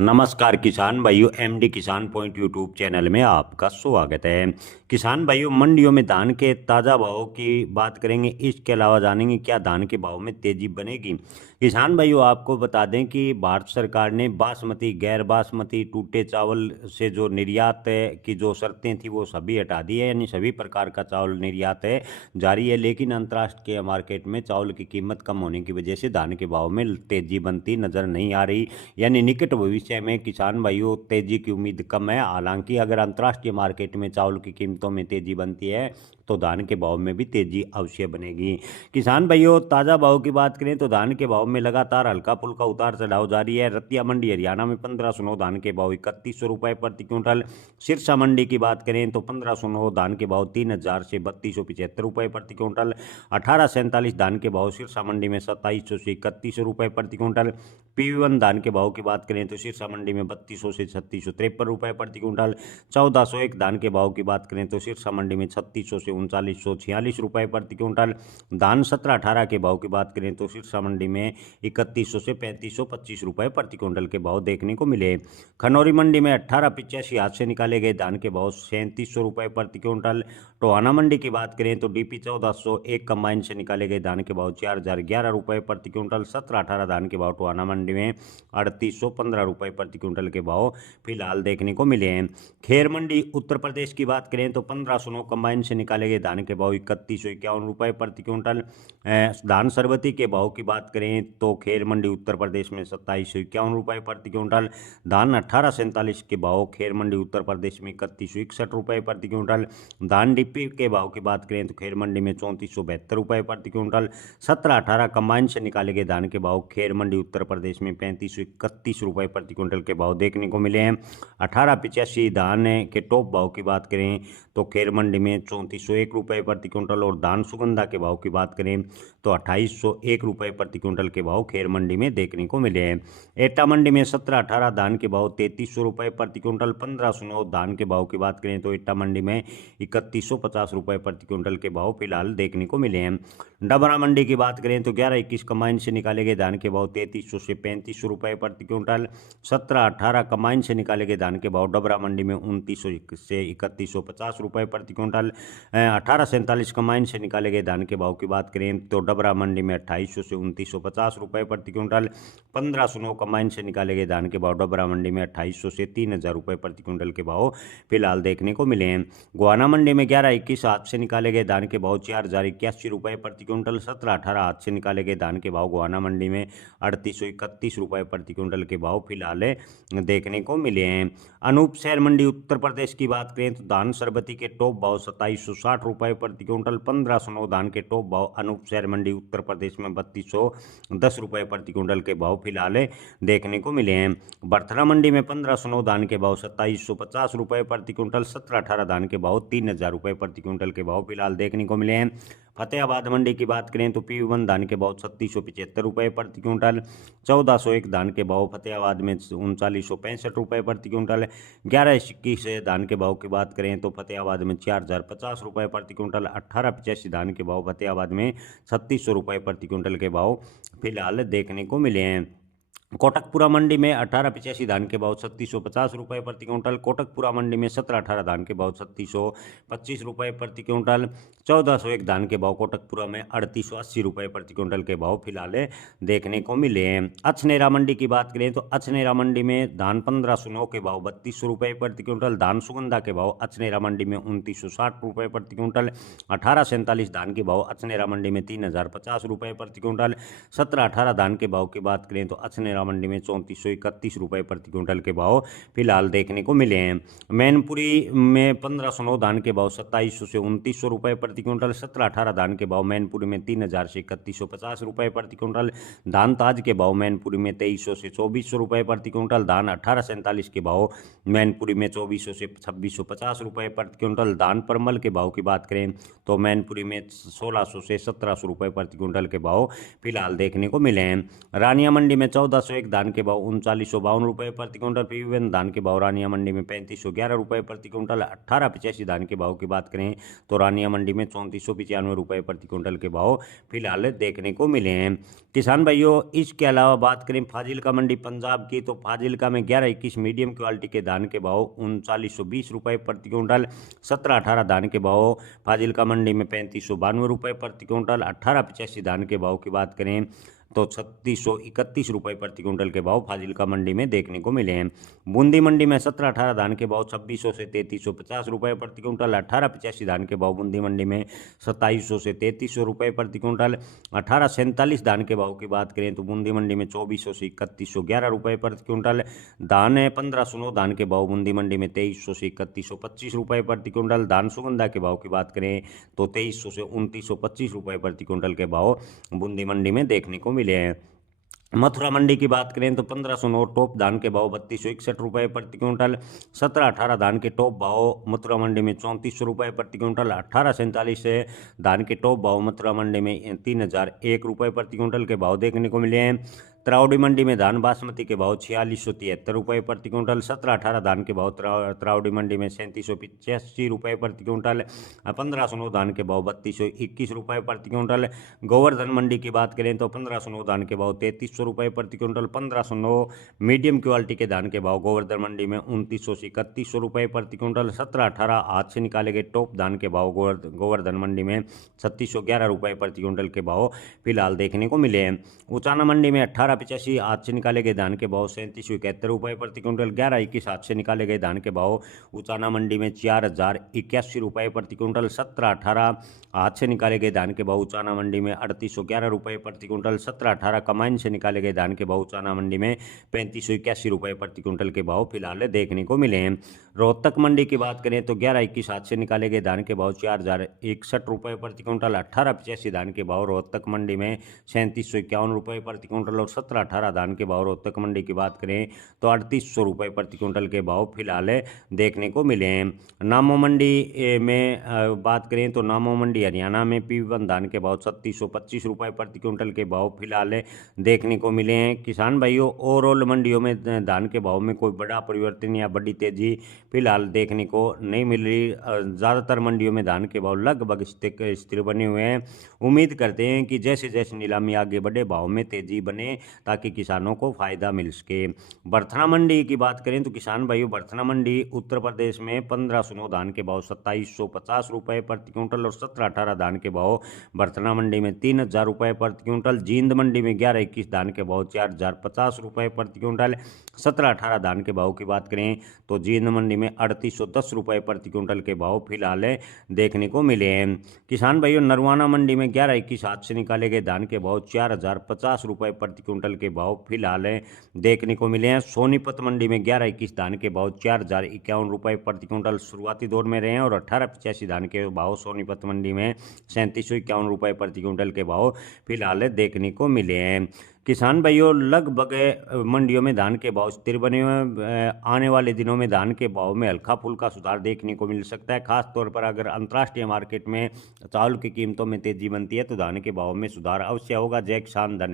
नमस्कार किसान भाइयों, एमडी किसान पॉइंट यूट्यूब चैनल में आपका स्वागत है। किसान भाइयों, मंडियों में धान के ताज़ा भाव की बात करेंगे। इसके अलावा जानेंगे क्या धान के भाव में तेजी बनेगी। किसान भाइयों, आपको बता दें कि भारत सरकार ने बासमती, गैर बासमती, टूटे चावल से जो निर्यात की जो शर्तें थी वो सभी हटा दी है, यानी सभी प्रकार का चावल निर्यात है जारी है। लेकिन अंतर्राष्ट्रीय मार्केट में चावल की कीमत कम होने की वजह से धान के भाव में तेजी बनती नजर नहीं आ रही, यानी निकट भविष्य में किसान भाइयों तेजी की उम्मीद कम है। हालांकि अगर अंतर्राष्ट्रीय मार्केट में चावल की कीमतों में तेजी बनती है तो धान के भाव में भी तेजी अवश्य बनेगी। किसान भाइयों, ताजा भाव की बात करें तो धान के भाव में लगातार हल्का फुल्का उतार चढ़ाव जारी है। रतिया मंडी हरियाणा में 1509 धान के भाव 3100 रुपये प्रति क्विंटल। सिरसा मंडी की बात करें तो 1509 धान के भाव 3000 से 3275 रुपये प्रति क्विंटल। 1847 धान के भाव सिरसा मंडी में 2700 से 3100 रुपये प्रति क्विंटल। पी1 धान के भाव की बात करें तो सिरसा मंडी में 3200 से 3653 रुपये प्रति क्विंटल। 1401 धान के भाव की बात करें तो सिरसा मंडी में 3600 से 3946 रुपये प्रति क्विंटल। धान 1718 के भाव की बात करें तो सिरसा मंडी में 3100 से 3525 रुपये प्रति क्विंटल के भाव देखने को मिले। खनौरी मंडी में 1885 हाथ से निकाले गए धान के भाव 3700 रुपये प्रति क्विंटल। टोहाना मंडी की बात करें तो डीपी 1401 कंबाइन से निकाले गए धान के भाव 4011 रुपये प्रति क्विंटल। 1718 धान के भाव टोहाना मंडी में 3815 रुपये प्रति क्विंटल के भाव फिलहाल देखने को मिले हैं। खेर मंडी उत्तर प्रदेश की बात करें तो 1509 कंबाइन से निकाले गए धान के भाव 3151 रुपये प्रति क्विंटल। धान सरबती के भाव की बात करें तो खेर मंडी उत्तर प्रदेश में 2751 रुपये प्रति क्विंटल। धान 1847 के भाव खेर मंडी उत्तर प्रदेश में 3161 रुपये प्रति क्विंटल। धान डिप्पी के भाव की बात करें तो खेर मंडी में 3472 रुपये प्रति क्विंटल। 1718 कंबाइन से निकाले गए धान के भाव खेर मंडी उत्तर प्रदेश में 3531 रुपये प्रति क्विंटल के भाव देखने को मिले हैं। 1885 धान के टॉप भाव की बात करें तो खेर मंडी में 3401 रुपये प्रति क्विंटल और धान सुगंधा के भाव की बात करें तो 2801 रुपये प्रति क्विंटल के भाव खेर मंडी में देखने को मिले हैं। एटा मंडी में 1718 धान के भाव 3300 रुपये प्रति क्विंटल। 1509 धान के भाव की बात करें तो एटा मंडी में 3150 रुपये प्रति क्विंटल के भाव फिलहाल देखने को मिले हैं। डबरा मंडी की बात करें तो 1121 कंबाइन से निकाले गए धान के भाव 3300 से 3500 रुपये प्रति क्विंटल। 1718 कंबाइन से निकाले गए धान के भाव डबरा मंडी में 2900 से 3150 रुपये प्रति क्विंटल। 1847 कंबाइन से निकाले गए धान के भाव की बात करें तो डबरा मंडी में 2800 से 2950 रुपये प्रति क्विंटल। 1509 कंबाइन से निकाले गए धान के भाव डबरा मंडी में 2800 से 3000 रुपये प्रति क्विंटल के भाव फिलहाल देखने को मिले हैं। गोहाना मंडी में 1121 हाथ से निकाले गए धान के भाव 4081 रुपये प्रति क्विंटल। 1718 हाथ से निकाले गए धान के भाव गोहाना मंडी में 3831 रुपये प्रति क्विंटल के भाव फिलहाल देखने को मिले हैं। अनूप शहर मंडी उत्तर प्रदेश की बात करें तो धान सरबती के टॉप भाव 2760 रुपये प्रति क्विंटल। 1509 धान के टॉप भाव अनूप शहर मंडी उत्तर प्रदेश में 3210 रुपये प्रति क्विंटल के भाव फिलहाल देखने को मिले हैं। बर्थरा मंडी में 1509 धान के भाव 2750 रुपये प्रति क्विंटल। 1718 धान के भाव 3000 रुपये प्रति क्विंटल के भाव फिलहाल देखने को मिले हैं। फतेहाबाद मंडी की बात करें तो पी1 धान के भाव 3675 रुपये प्रति क्विंटल। 1401 धान के भाव फतेहाबाद में 3965 रुपये प्रति क्विंटल। 1121 धान के भाव की बात करें तो फतेहाबाद में 4050 रुपये प्रति क्विंटल। 1885 धान के भाव फतेहाबाद में 3600 रुपये प्रति क्विंटल के भाव फिलहाल देखने को मिले हैं। कोटकपुरा मंडी में 1885 धान के भाव 3650 रुपये प्रति क्विंटल। कोटकपुरा मंडी में 1718 धान के भाव 3625 रुपये प्रति क्विंटल। 1401 धान के भाव कोटकपुरा में 3880 रुपये प्रति क्विंटल के भाव फिलहाल देखने को मिले हैं। अछनेरा मंडी की बात करें तो अछनेरा मंडी में धान 1509 के भाव 3200 रुपये प्रति क्विंटल। धान सुगंधा के भाव अछनेरा मंडी में 2960 रुपये प्रति क्विंटल। 1847 धान के भाव अछनेरा मंडी में 3050 रुपये प्रति क्विंटल। 1718 धान के भाव की बात करें तो अछनेरा मंडी में 3431 रुपये प्रति क्विंटल के भाव फिलहाल देखने को मिले हैं। मैनपुरी में 1509 धान के भाव 2700 से 2900 रुपये प्रति क्विंटल। 1718 धान के भाव मैनपुरी में 3000 से 3150 रुपये प्रति क्विंटल। धान ताज के भाव मैनपुरी में 2300 से 2400 रुपये प्रति क्विंटल। धान 1847 के भाव मैनपुरी में 2400 से 2650 रुपये प्रति क्विंटल। धान परमल के भाव की बात करें तो मैनपुरी में 1600 से 1700 रुपये प्रति क्विंटल के भाव फिलहाल देखने को मिले हैं। रानिया मंडी में 1400 1701 धान के भाव 3952 रुपये प्रति क्विंटल। पीवीएन धान के भाव रानिया मंडी में 3511 रुपये प्रति क्विंटल। 1885 धान के भाव की बात करें तो रानिया मंडी में 3495 रुपये प्रति क्विंटल के भाव फिलहाल देखने को मिले हैं। किसान भाइयों, इसके अलावा बात करें फाजिल्का मंडी पंजाब की, तो फाजिल्का में 11-21 मीडियम क्वालिटी के धान के भाव 3920 रुपये प्रति क्विंटल। 17-18 धान के भाव फाजिल्का मंडी में 3592 रुपये प्रति क्विंटल। 1885 धान के भाव की बात करें तो 3631 रुपये प्रति क्विंटल के भाव फाजिल्का मंडी में देखने को मिले हैं। बूंदी मंडी में 17-18 धान के भाव 2600 से 3350 रुपये प्रति क्विंटल। 1885 धान के भाव बूंदी मंडी में 2700 से 3300 रुपये प्रति क्विंटल। 1847 धान के भाव की बात करें तो बूंदी मंडी में 2400 से 3111 रुपये प्रति क्विंटल। धान है 1509 धान के भाव बूंदी मंडी में 2300 से 3125 रुपये प्रति क्विंटल। धान सुगंधा के भाव की बात करें तो 2300 से 2925 रुपये प्रति क्विंटल के भाव बूंदी मंडी में देखने को मिले हैं। मथुरा मंडी की बात करें तो 1509 टॉप धान के भाव 3261 रुपये प्रति क्विंटल। 17-18 धान के टॉप भाव मथुरा मंडी में 3400 रुपये प्रति क्विंटल। 1847 से धान के टॉप भाव मथुरा मंडी में 3001 रुपये प्रति क्विंटल के भाव देखने को मिले हैं। त्रावड़ी मंडी में धान बासमती के भाव 4673 रुपये प्रति क्विंटल। 17-18 धान के भाव त्रावड़ी मंडी में 3785 रुपये प्रति क्विंटल। 1509 धान के भाव 3221 रुपये प्रति क्विंटल। गोवर्धन मंडी की बात करें तो 1509 धान के भाव 3300 रुपये प्रति क्विंटल। 1509 मीडियम क्वालिटी के धान के भाव गोवर्धन मंडी में 2900 से 3100 रुपये प्रति क्विंटल। 17-18 हाथ से निकाले गए टॉप धान के भाव गोवर्धन मंडी में 3611 रुपये प्रति क्विंटल के भाव फिलहाल देखने को मिले हैं। उचाना मंडी में 1885 हाथ से निकाले गए धान के भाव 3771 रुपये प्रति क्विंटल। 11-21 हाथ से निकाले गए धान के भाव उचाना मंडी में 4081 रुपये प्रति क्विंटल। 17-18 हाथ से निकाले गए धान के भाव उचाना मंडी में 3811 रुपये प्रति क्विंटल। 17-18 कमाइन से निकाले गए धान के भाव उचाना मंडी में 3581 रुपये प्रति क्विंटल के भाव फिलहाल देखने को मिले हैं। रोहतक मंडी की बात करें तो 11-21 हाथ से निकाले गए धान के भाव 4061 रुपये प्रति क्विंटल। 1885 धान के भाव रोहतक मंडी में 3751 रुपये प्रति क्विंटल। और 17-18 धान के भाव रोहतक मंडी की बात करें तो 3800 रुपये प्रति क्विंटल के भाव फिलहाल देखने को मिले हैं। नामो मंडी में बात करें तो नामो मंडी हरियाणा में पीवन धान के भाव 3625 रुपये प्रति क्विंटल के भाव फिलहाल देखने को मिले हैं। किसान भाइयों, ओवरऑल मंडियों में धान के भाव में कोई बड़ा परिवर्तन या बड़ी तेजी फिलहाल देखने को नहीं मिल रही। ज़्यादातर मंडियों में धान के भाव लगभग स्थिर बने हुए हैं। उम्मीद करते हैं कि जैसे जैसे नीलामी आगे बढ़े भाव में तेजी बने ताकि किसानों को फायदा मिल सके। बरथना मंडी की बात करें तो किसान भाइयों, बरथना मंडी उत्तर प्रदेश में 1509 धान के भाव 2750 रुपये प्रति क्विंटल। और 17-18 धान के भाव बरथना मंडी में 3000 रुपये प्रति क्विंटल। जींद मंडी में 11-21 धान के भाव 4050 रुपये प्रति क्विंटल। 17-18 धान के भाव की बात करें तो जींद मंडी में 3810 रुपये प्रति क्विंटल के भाव फिलहाल देखने को मिले हैं। किसान भाइयों, नरवाना मंडी में 11-21 हाथ से निकाले गए धान के भाव 4050 रुपये प्रति क्विंटल के भाव फिलहाल देखने को मिले हैं। सोनीपत मंडी में 11-21 धान के भाव 4051 रुपये प्रति क्विंटल शुरुआती दौर में रहे हैं। और 1885 धान के भाव सोनीपत मंडी में 3751 रुपये प्रति क्विंटल के भाव फिलहाल देखने को मिले हैं। किसान भाइयों, लगभग मंडियों में धान के भाव स्थिर बने हुए हैं। आने वाले दिनों में धान के भाव में हल्का फुल्का सुधार देखने को मिल सकता है। खास तौर पर अगर अंतर्राष्ट्रीय मार्केट में चावल की कीमतों में तेजी बनती है तो धान के भाव में सुधार अवश्य होगा। जय किसान, धन्यवाद।